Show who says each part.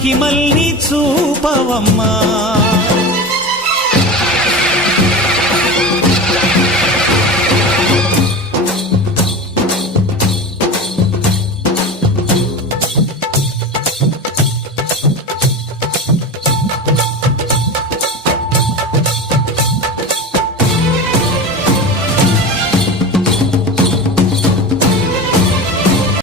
Speaker 1: మహిమల్ని చూపవమ్మా.